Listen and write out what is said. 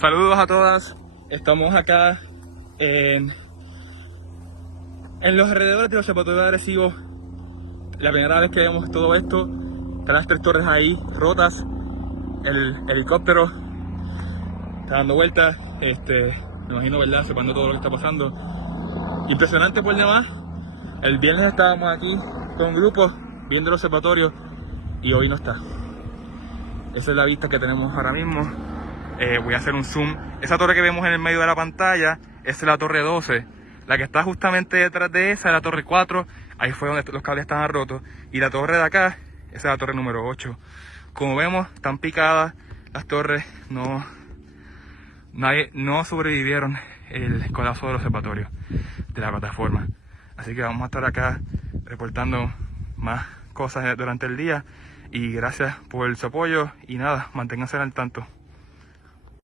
Saludos a todas, estamos acá en los alrededores del Observatorio de Arecibo. La primera vez que vemos todo esto, están las 3 torres ahí rotas, el helicóptero está dando vueltas, me imagino, ¿verdad?, sepando todo lo que está pasando. Impresionante por demás. El viernes estábamos aquí con grupos viendo el observatorio y hoy no está. Esa es la vista que tenemos ahora mismo. Voy a hacer un zoom. Esa torre que vemos en el medio de la pantalla, esa es la torre 12. La que está justamente detrás de esa es la torre 4. Ahí fue donde los cables estaban rotos. Y la torre de acá, esa es la torre número 8. Como vemos, están picadas las torres. No sobrevivieron el colapso del observatorio, de la plataforma. Así que vamos a estar acá reportando más cosas durante el día. Y gracias por su apoyo. Y nada, manténganse al tanto.